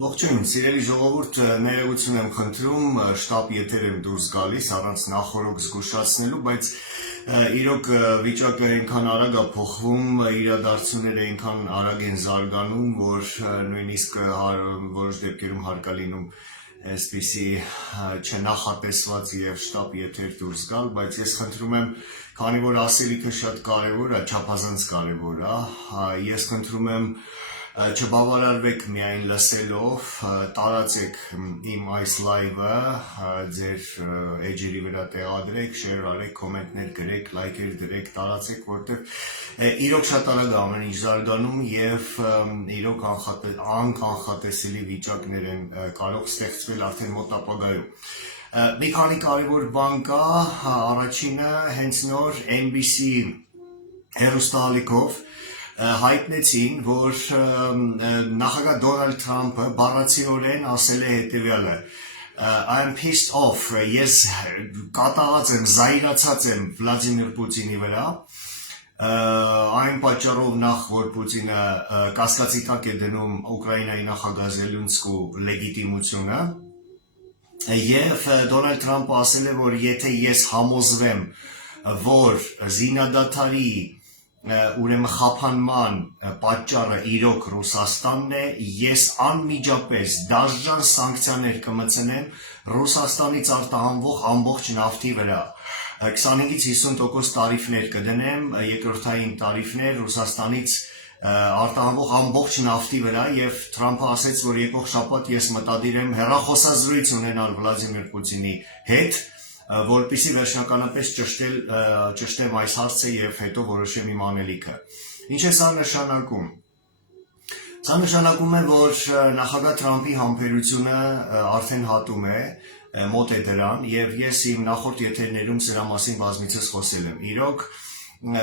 Ողջույն, սիրելի ժողովուրդ, ներողություն եմ խնդրում, շտապ եթեր եմ դուրս գալիս առանց նախորոք զգուշացնելու, բայց իրոք վիճակը այնքան արագ է փոխվում, իրադարձությունները այնքան արագ են զարգանում, որ նույնիսկ որոշ դեպքերում հարկ է լինում այսպիսի չնախատեսված եւ շտապ եթեր դուրս գալ, բայց ես խնդրում եմ, քանի որ ասելիքը շատ կարեւոր է, չափազանց կարեւոր է, ես խնդրում եմ չբավարարվեք միայն լսելով, տարածեք իմ այս լայվը, ձեր էջերի վրա տեղադրեք, շեյր արեք, կոմենտներ գրեք, լայքեր դրեք, տարածեք, որտեղ իրոք շատ արագ ամեն ինչ զարգանում եւ իրոք անկանխատեսելի վիճակներ են կարող ստեղծվել արդեն մոտ ապագայում։ Մի քանի կարևոր բան կա, առաջինը հենց նոր NBC հեռուստաալիքով հայտնեցին, որ նախագահ Դոնալդ Թրամփը բառացիորեն ասել է հետևյալը. I am pissed off, ես կատաղած եմ, զայրացած եմ Վլադիմիր Պուտինի վրա, այն պատճառով նախ, որ Պուտինը կասկածի տակ է դնում Ուկրաինայի նախագահ Զելենսկու լեգիտիմությունը, եւ Դոնալդ Թրամփը ասել է, որ եթե ես համոզվեմ, որ զինադադարի ուրեմն խափանման պատճառը իրոք Ռուսաստանն է, ես անմիջապես դաժան սանկցիաներ կմտցնեմ Ռուսաստանից արտահանվող ամբողջ նավթի վրա, 25-ից 50% տարիֆներ կդնեմ, երկրորդային տարիֆներ Ռուսաստանից արտահանվող ամբողջ նավթի վրա եւ Թրամփը ասաց, որ եկող շաբաթ ես մտադիր եմ հեռախոսազրույց ունենալ Վլադիմիր Պուտինի հետ, որպեսզի վերջնականապես ճշտեմ այս հարցը եւ հետո որոշեմ իմ անելիքը։ Ինչ է սա նշանակում։ Սա նշանակում է, որ նախագահ Թրամփի համբերությունը արդեն հատում է, մոտ է դրան եւ ես իմ նախորդ եթերներում սրա մասին բազմիցս խոսել եմ։ Իրոք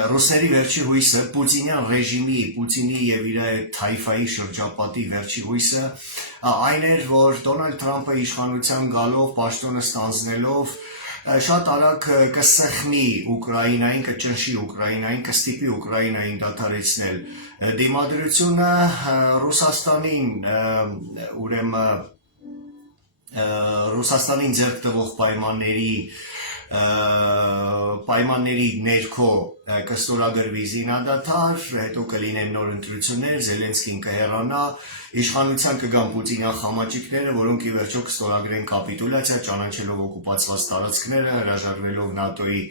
ռուսների վերջի հույսը, Պուտինյան ռեժիմի, Պուտինի եւ իր թայֆայի շրջապատի վերջի հույսը այն էր, որ Դոնալդ Թրամփը իշխանության գալով, պաշտոնը ստանձնելով շատ արագ կսխմի Ուկրաինային, կճնշի Ուկրաինային, կստիպի Ուկրաինային դադարեցնել դիմադրությունը Ռուսաստանին, ուրեմն Ռուսաստանին ձեռք տվող պայմանների ներքո կստորագրվի զինադադար, հետո կլինեն նոր ընտրություններ, Զելենսկին կհեռանա, իշխանության կգան Պուտինյան խամաճիկները, որոնք ի վերջո կստորագրեն կապիտուլյացիա, ճանաչելով օկուպացված տարածքները, հրաժարվելով ՆԱՏՕ-ի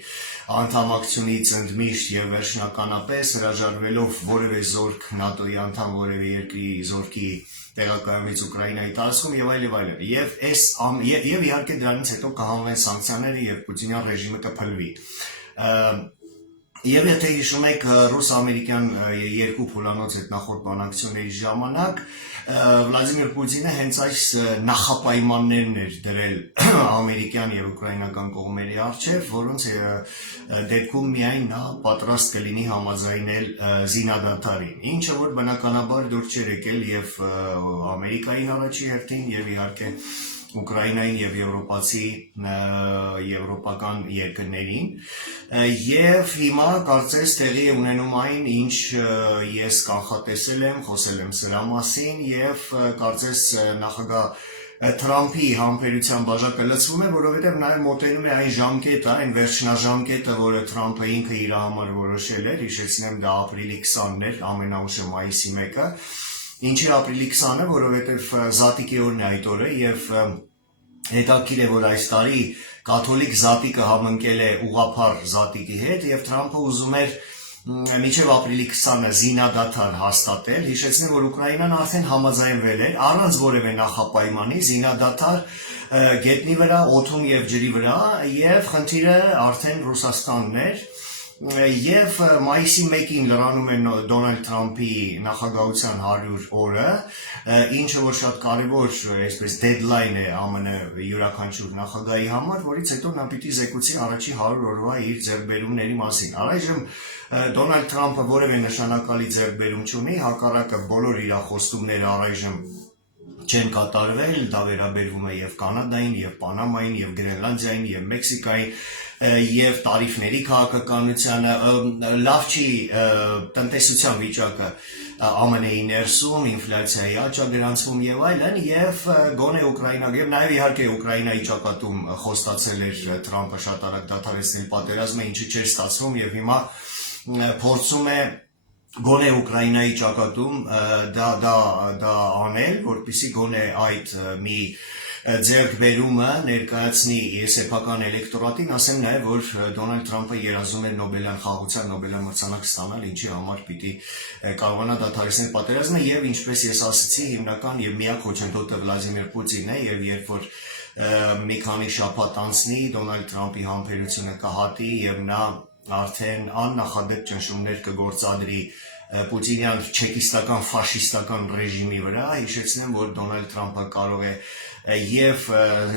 անդամակցությունից ընդմիշտ եւ վերջնականապես հրաժարվելով որևէ զորք ՆԱՏՕ-ի անդամ որևէ երկրի զորքի տեղակայումից Ուկրաինայի տարածքում եւ այլն եւ իհարկե դրանից հետո կհանվեն սանկցիաները եւ Պուտինյան ռեժիմը կփլվի եւ եթե հիշում եք ռուս-ամերիկյան երկու փուլանոց հետ նախորդ բանակցությունների ժամանակ Վլադիմիր Պուտինը հենց այս նախապայմաններն էր դրել ամերիկյան եւ ուկրաինական կողմերի առջեւ, որոնց դեպքում միայն նա պատրաստ կլինի համաձայնել զինադադարին, ինչը որ բնականաբար դուր չէր եկել եւ Ամերիկային առաջի հերթին եւ իհարկե Ուկրաինային եւ եվրոպական երկրներին եւ հիմա կարծես տեղի է ունենում այն, ինչ ես կանխատեսել եմ, խոսել եմ սրա մասին եւ կարծես նախագահ Թրամփի համբերության բաժակը լցվում է, որովհետեւ նաեւ մոտենում է այն ժամկետը, այն վերջնաժամկետը, որը Թրամփը ինքը իր համար որոշել էր, հիշեցնեմ դա ապրիլի 20-ն էր, ամենաուշը մայիսի 1-ը, ինչի ապրիլի 20-ը, որովհետեւ Զատիկի օրն է այդ օրը եւ հետաքրքիր է, որ այս տարի կաթոլիկ Զատիկը համընկել է ուղղափառ Զատիկի հետ եւ Թրամփը ուզում էր մինչեւ ապրիլի 20-ը զինադադար հաստատել, հիշեցնեմ, որ Ուկրաինան արդեն համաձայնվել էր առանց որևէ նախապայմանի զինադադար գետնի վրա, օդում եւ ջրի վրա եւ խնդիրը արդեն Ռուսաստանն էր եւ մայիսի 1-ին լրանում է Դոնալդ Թրամփի նախագահության 100 օրը, ինչը որ շատ կարեւոր այսպես դեդլայն է ԱՄՆ յուրաքանչյուր նախագահի համար, որից հետո նա պիտի զեկուցի առաջի 100 օրվա իր ձեռքբերումների մասին։ Առայժմ Դոնալդ Թրամփը որևէ նշանակալի ձեռքբերում չունի, հակառակը բոլոր իր խոստումները առայժմ չեն կատարվել, դա վերաբերվում է եւ Կանադային, եւ Պանամային, եւ Գրենլանդիային, եւ Մեքսիկային, եւ տարիֆների քաղաքականությանը, լավ չի տնտեսության վիճակը ԱՄՆ-ի ներսում, ինֆլյացիայի աճ է գրանցվում եւ այլն, եւ գոնե Ուկրաինա եւ նաեւ իհարկե Ուկրաինայի ճակատում խոստացել էր Թրամփը շատ արագ դադարեցնել պատերազմը, ինչը չէր ստացվում եւ հիմա փորձում է գոնե Ուկրաինայի ճակատում դա անել, որպեսզի գոնե այդ մի ձեռքբերումը ներկայացնի սեփական էլեկտորատին, ասեմ նաև, որ Դոնալդ Թրամփը երազում էր Նոբելյան խաղաղության Նոբելյան մրցանակ ստանալ, ինչի համար պիտի կարողանա դադարեցնել պատերազմը եւ ինչպես ես ասացի, հիմնական եւ միակ խոչընդոտը Վլադիմիր Պուտինն է եւ երբ որ մի քանի շաբաթ անցնի Դոնալդ Թրամփի համբերությունը կհատի եւ նա արդեն աննախադեպ ճնշումներ կգործադրի Պուտինյան չեկիստական ֆաշիստական ռեժիմի վրա, հիշեցնեմ, որ Դոնալդ Թրամփը կարող է եւ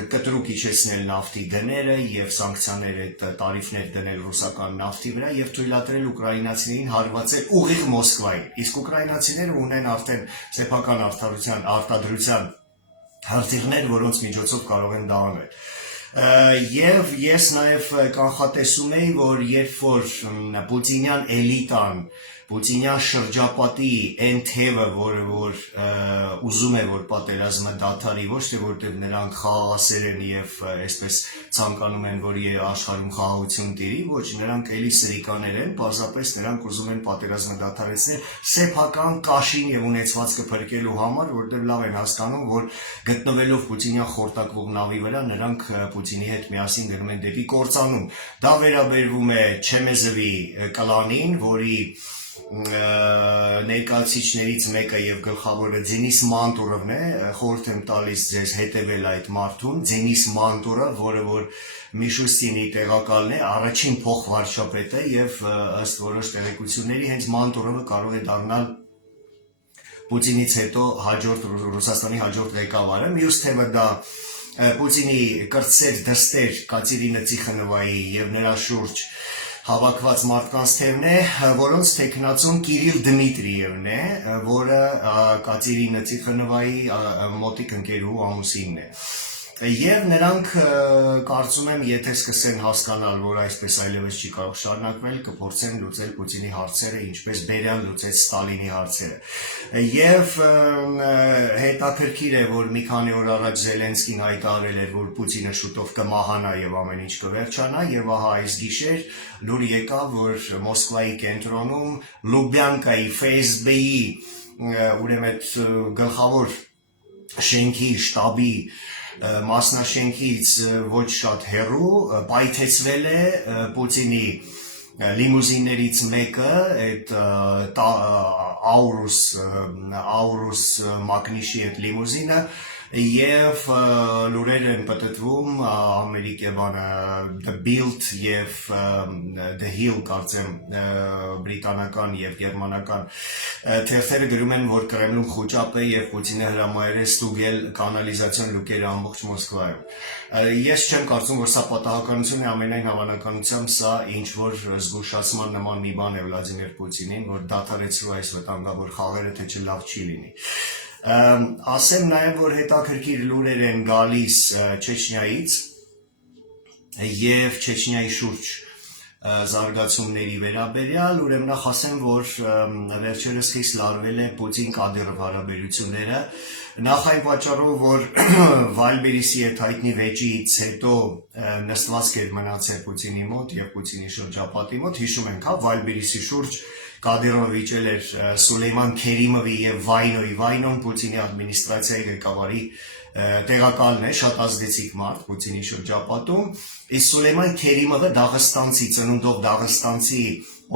կտրուկ իջեցնել նավթի գները եւ սանկցիաներ այդ տարիֆներ դնել ռուսական նավթի վրա եւ թույլատրել ուկրաինացիներին հարվածել ուղիղ Մոսկվայի։ Իսկ ուկրաինացիները ունեն արդեն սեփական արտադրության հարթիղներ, որոնց միջոցով կարող են դա անել։ Եվ ես նաև կանխատեսում էի, որ երբ որ պուտինյան էլիտան, պուտինյան շրջապատի այն թևը, որը որ ուզում է, որ պատերազմը դադարի, ոչ թե որտեղ նրանք խաղաղասեր են եւ այսպես ցանկանում են, որ աշխարհում խաղաղություն տիրի, ոչ, նրանք էլի սրիկաներ են, պարզապես նրանք ուզում են պատերազմը դադարեցնել սեփական կաշին եւ ունեցվածքը փրկելու համար, որտեղ լավ են հասկանում, որ գտնվելով պուտինյան խորտակվող նավի վրա նրանք Պուտինի հետ միասին գնում են դեպի կործանում։ Դա վերաբերվում է Չեմեզովի կլանին, որի ներկայացուցիչներից մեկը եւ գլխավորը Դենիս Մանտուրովն է, խորհուրդ եմ տալիս ձեզ հետևել այդ մարդուն, Դենիս Մանտուրը, որը որ Միշուստինի տեղակալն է, առաջին փոխվարչապետը եւ ըստ որոշ տեղեկությունների հենց Մանտուրովը կարող է դառնալ Պուտինից հետո Ռուսաստանի հաջորդ ղեկավարը։ Մյուս թեմը դա Պուտինի կրտսեր դստեր Կատերինա Տիխանովայի եւ նրա շուրջ հավաքված մարդկանց թևն է, որոնց տեխնացուն Կիրիլ Դմիտրիևն է, որը Կատերինա Տիխանովայի մոտիկ ընկերուհու ամուսինն է։ Եվ նրանք կարծում եմ, եթե սկսեն հասկանալ, որ այսպես այլևս չի կարող շարունակվել, կփորձեն լուծել Պուտինի հարցերը, ինչպես Բերյան լուծեց Ստալինի հարցերը։ Եվ հետաքրքիր է, որ մի քանի օր առաջ Զելենսկին հայտարարել էր, որ Պուտինը շուտով կմահանա եւ ամեն ինչ կվերջանա, եւ ահա այս գիշեր լուր եկավ, որ Մոսկվայի կենտրոնում Լուբյանկայի ՖՍԲ-ի ուրեմն գլխավոր շենքի շտաբի մասնաշենքից ոչ շատ հեռու պայթեցվել է Պուտինի լիմուզիններից մեկը, այդ Aurus Magnishի այդ լիմուզինը, եւ լուրեր են պատտվում ամերիկյան The Bild եւ The Hill կարծեմ բրիտանական եւ գերմանական թերթերը գրում են, որ Կրեմլում խոճապ է եւ Պուտինը հրամայել է ստուգել կանալիզացիոն լուկերը ամբողջ Մոսկվայում։ Ես չեմ կարծում, որ սա պատահականություն է, ամենայն հավանականությամբ սա ինչ որ զգուշացման նման մի բան է Վլադիմիր Պուտինին, որ դադարեցրու այս վտանգավոր խաղերը, թե չէ լավ չի լինի։ Ասեմ նաև, որ հետաքրքիր լուրեր են գալիս Չեչնիայից եւ Չեչնիայի շուրջ զարգացումների վերաբերյալ, ուրեմն նախ ասեմ, որ վերջերս խիստ լարվել է Պուտին-Կադիրով հարաբերությունները, նախ այն պատճառով, որ Վալբերիսի այդ հայտնի վեճից հետո նստվածք էր մնացել Պուտինի մոտ եւ Պուտինի շրջապատի մոտ, հիշում ենք, հա, Վալբերիսի շուրջ Կադիրովը վիճել էր Սուլեյման Քերիմովի եւ Վայնոյի, Վայնոն Պուտինի ադմինիստրացիայի ղեկավարի տեղակալն է, շատ ազդեցիկ մարդ Պուտինի շրջապատում, իսկ Սուլեյման Քերիմովը Դաղստանցի, ծնունդով Դաղստանցի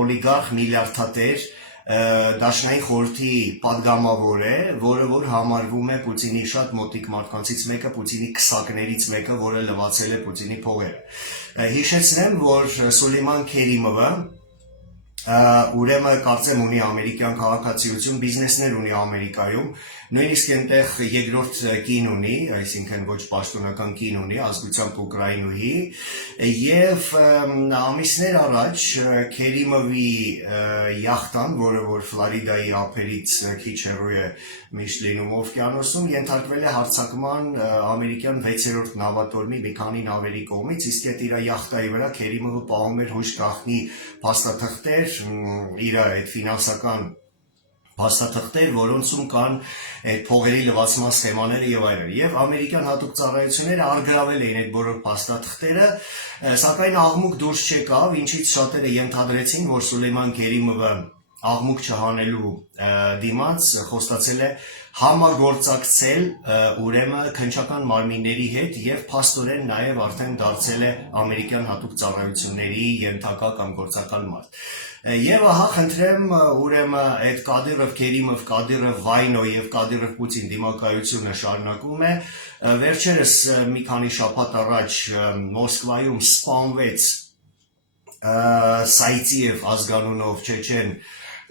օլիգարխ միլիարդատեր Դաշնային խորհրդի падգամավոր է, որը որ համարվում է Պուտինի շատ մոտիկ մարդկանցից մեկը, Պուտինի քսակներից մեկը, որը լվացել է Պուտինի փողերը։ Հիշեցնեմ, որ Սուլեյման Քերիմովը ուրեմն կարծեմ ունի ամերիկյան քաղաքացիություն, բիզնեսներ ունի Ամերիկայում, նույնիսկ այնտեղ երկրորդ կին ունի, այսինքն ոչ պաշտոնական կին ունի, ազգությամբ ուկրաինուհի, եւ ամիսներ առաջ Քերիմովի յախտան, որը որ Ֆլորիդայի ափերից քիչ հեռու է միշտ լինում օվկիանոսում, ենթարկվել է հարձակման ամերիկյան 6-րդ նավատորմի մի քանի նավերի կողմից, իսկ այդ իր յախտայի վրա Քերիմովը պահում էր հույժ գաղտնի փաստաթղթեր իր այդ ֆինանսական փաստաթղթեր, որոնցում կան այդ փողերի լվացման սխեմաները եւ այլն։ Եվ ամերիկյան հատուկ ծառայությունները արգրավել էին այդ բոլոր փաստաթղթերը, սակայն աղմուկ դուրս չեկավ, ինչից շատերը ենթադրեցին, որ Սուլեյման Քերիմովը աղմուկ չհանելու դիմաց խոստացել է համագործակցել ուրեմն քննչական մարմինների հետ եւ փաստորեն նաեւ արդեն դարձել է ամերիկյան հատուկ ծառայությունների ենթակա կամ գործակալ մարդ։ Եվ ահա խնդրեմ ուրեմն այդ Կադիրով-Քերիմով, Կադիրով-Վայնո եւ Կադիրով-Պուտին դիմակայությունը շարունակվում է։ Վերջերս մի քանի շաբաթ առաջ Մոսկվայում սպանվեց Սայցիև ազգանունով չեչեն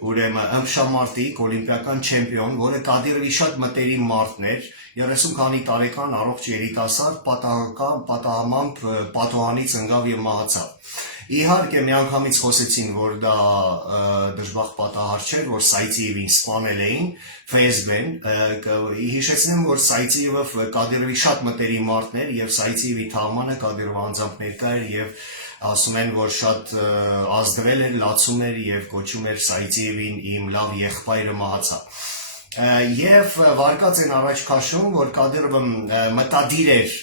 ուրեմն ըմբշամարտիկ օլիմպիական չեմպիոն, որը Կադիրովի շատ մտերիմ մարդն էր, 30 քանի տարեկան առողջ երիտասարդ պատահամամբ պատոհանից ընկավ եւ մահացավ։ Իհարկե միանգամից խոսեցին, որ դա դժբախտ պատահար չէր, որ Սայցիևին սպանել էին ՖՍԲ-ն, հիշեցնեմ, որ Սայցիևը Կադիրովի շատ մտերիմ մարդն էր եւ Սայցիևի թաղմանը Կադիրովը անձամբ ներկա էր եւ ասում են, որ շատ ազդվել էր, լացում էր եւ կոչում էր Սայցիևին իմ լավ եղբայրը մահացավ։ Եվ վարկած են առաջ քաշում, որ Կադիրովը մտադիր էր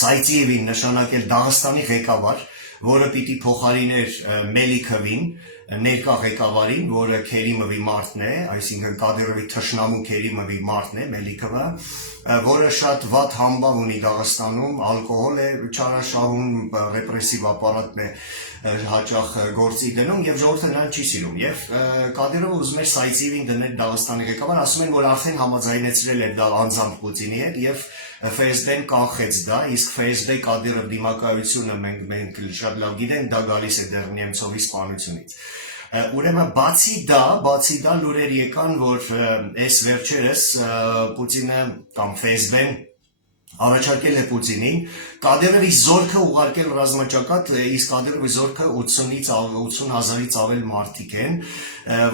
Սայցիևին նշանակել Դաղստանի ղեկավար, որը պիտի փոխարիներ Մելիքովին, ներկա ղեկավարին, որը Քերիմովի մարդն է, այսինքն Կադիրովի թշնամու Քերիմովի մարդն է, Մելիքովը, որը շատ վատ համբավ ունի Դաղստանում, ալկոհոլ է չարաշահում, ռեպրեսիվ ապարատն է հաճախ գործի դնում եւ ժողովուրդը նրան չի սիրում։ Եվ Կադիրովը ուզում էր Սայցիևին դնել Դաղստանի ղեկավար, ասում են, որ արդեն համաձայնեցրել էր դա անձամբ Պուտինի հետ եւ ՖՍԲ-ն կանխեց դա, իսկ ՖՍԲ Կադիրով դիմակայությունը մենք շատ լավ գիտենք, դա գալիս է դեռ Նեմցովի սպանությունից։ Ուրեմն բացի դա լուրեր եկան, որ այս վերջերս Պուտինը կամ ՖՍԲ-ն առաջարկել է Պուտինին Կադիրովի զորքը ուղարկել ռազմաճակատ, իսկ Կադիրովի զորքը 80,000-ից ավել մարդիկ են,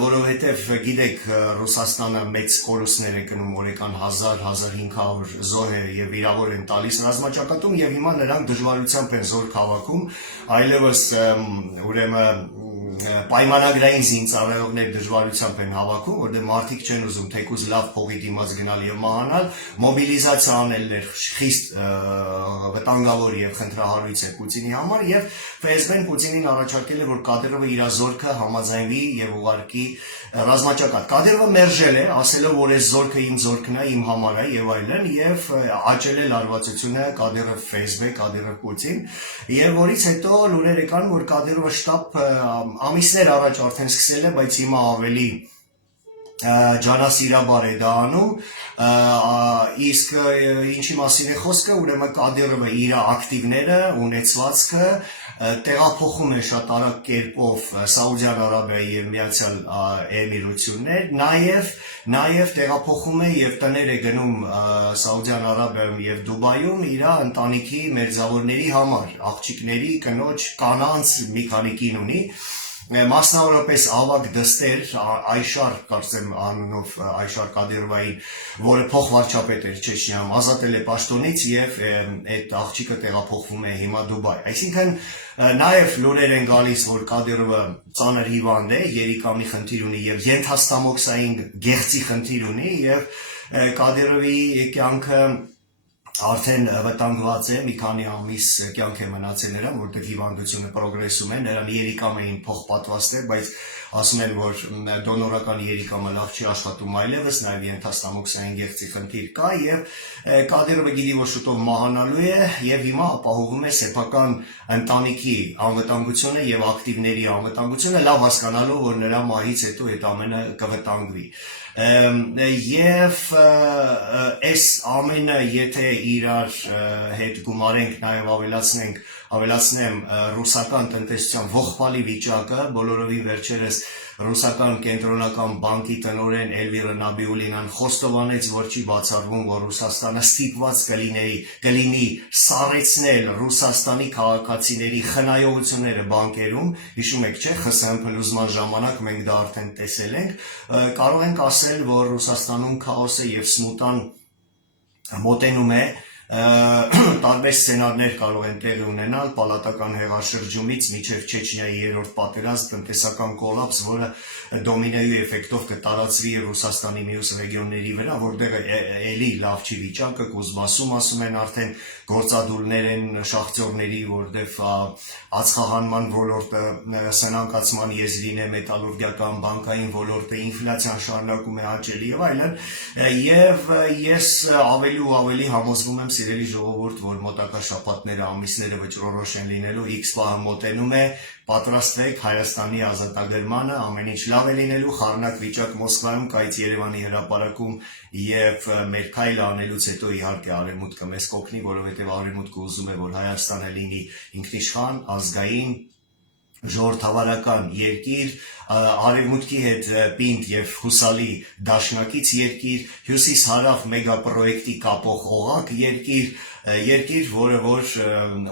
որովհետև գիտեք Ռուսաստանը մեծ կորուստներ է կնում օրական 1000-1500 զոհեր եւ վիրավոր են տալիս ռազմաճակատում եւ հիմա նրանք դժվարությամբ են զորք հավաքում, այլևս ուրեմն պայմանագրային զինծառայողներ դժվարությամբ են հավաքում, որտեղ մարդիկ չեն ուզում թեկուզ լավ փողի դիմաց գնալ եւ մահանալ, մոբիլիզացիա անելներ խիստ վտանգավոր եւ խնդրահարույց է Պուտինի համար եւ ՖՍԲ-ն Պուտինին առաջարկել է, որ Կադիրովը իր զորքը համաձայնվի եւ ուղարկի ռազմաճակատ։ Կադիրովը մերժել է, ասելով, որ այս զորքը իմ զորքն է, իմ համար է եւ այլն եւ աճել է լարվածությունը Կադիրով ՖՍԲ, Կադիրով Պուտին եւ որից հետո լուրեր եկան, որ Կադիրովը շտաբ ամիսներ առաջ արդեն սկսել է, բայց հիմա ավելի ջանասիրաբար է դա անում, իսկ ինչի մասին է խոսքը, ուրեմն Կադիրովը իր ակտիվները, ունեցվածքը տեղափոխում է շատ արագ կերպով Սաուդյան Արաբիայի եւ Միացյալ Էմիրություններ, նաեւ տեղափոխում է եւ տներ է գնում Սաուդյան Արաբիայում եւ Դուբայում իր ընտանիքի մերձավորների համար, աղջիկների, կնոջ, կանանց մի քանի կին ունի, մասնավորապես ավագ դստեր Այշար, կարծեմ անունով Այշար Կադիրովային, որը փոխվարչապետ էր Չեչնիայում, ազատել է պաշտոնից եւ այդ աղջիկը տեղափոխվում է հիմա Դուբայ։ Այսինքն նաեւ լուրեր են գալիս, որ Կադիրովը ծանր հիվանդ է, երիկամի խնդիր ունի եւ ենթաստամոքսային գեղձի խնդիր ունի եւ Կադիրովի կյանքը արդեն վտանգված է, մի քանի ամիս կյանք է մնացել նրան, որտեղ հիվանդությունը պրոգրեսում է, նրան երիկամ էին փոխպատվաստել, բայց ասում են, որ դոնորական երիկամը լավ չի աշխատում այլևս, նաև ենթաստամոքսային գեղձի խնդիր կա եւ Կադիրովը գիտի, որ շուտով մահանալու է եւ հիմա ապահովում է սեփական ընտանիքի անվտանգությունը եւ ակտիվների անվտանգությունը, լավ հասկանալով, որ նրա մահից հետո այդ ամենը կվտանգվի։ Եվ այս ամենը եթե իրար հետ գումարենք, նաև ավելացնեմ ռուսական տնտեսության ողբալի վիճակը, բոլորովին վերջերս ռուսական կենտրոնական բանկի տնօրեն Էլվիրա Նաբիուլինան խոստովանեց, որ չի բացառվում, որ Ռուսաստանը ստիպված կլինի սառեցնել Ռուսաստանի քաղաքացիների խնայողությունները բանկերում, հիշում եք, չէ՞, ԽՍՀՄ փլուզման ժամանակ մենք դա արդեն տեսել ենք, կարող ենք ասել, որ Ռուսաստանում քաոսը եւ սմուտան մոտենում է տարբեր սցենարներ կարող են տեղի ունենալ պալատական հեղաշրջումից մինչև Չեչնիայի երրորդ պատերազմ, տնտեսական կոլապս, որը դոմինոյի էֆեկտով կտարածվի եւ Ռուսաստանի մյուս ռեգիոնների վրա, որտեղ էլի լավ չի վիճակը, Կուզբասում ասում են արդեն գործադուլներ են շախտյորների, որտեղ ածխահանման ոլորտը սնանկացման եզրին է, մետալուրգիական, բանկային ոլորտը, ինֆլյացիան շարունակում է աճել եւ այլն, եւ ես ավելի ու ավելի համոզվում եմ սիրելի ժողովուրդ, որ մոտակա շաբաթները, ամիսները վճռորոշ են լինելու, X պահը մոտենում է, պատրաստվեք Հայաստանի ազատագրմանը, ամեն ինչ լավ է լինելու, խառնակ վիճակ Մոսկվայում, կայծ Երևանի հրապարակում եւ մեր քայլը անելուց հետո իհարկե Արևմուտքը մեզ կօգնի, որովհետեւ Արևմուտքը ուզում է, որ Հայաստանը լինի ինքնիշխան, ազգային, ժողովրդավարական երկիր, Արևմուտքի հետ պինդ եւ հուսալի դաշնակից երկիր, հյուսիս-հարավ մեգապրոյեկտի կապող օղակ երկիր, որը որ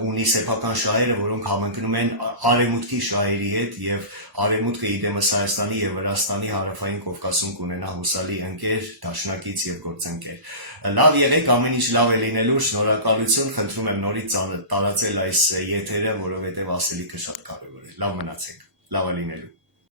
ունի սեփական շահերը, որոնք համընկնում են Արևմուտքի շահերի հետ եւ Արևմուտքը իդեմս Հայաստանի եւ Վրաստանի հարավային Կովկասում կունենա հուսալի ընկեր, դաշնակից եւ գործընկեր։ Լավ եղեք, ամեն ինչ լավ է լինելու, շնորհակալություն, խնդրում եմ նորից տարածել այս եթերը, որովհետեւ ասելիքը շատ կարեւոր է։ Լավ մնացեք, լավ է լինելու։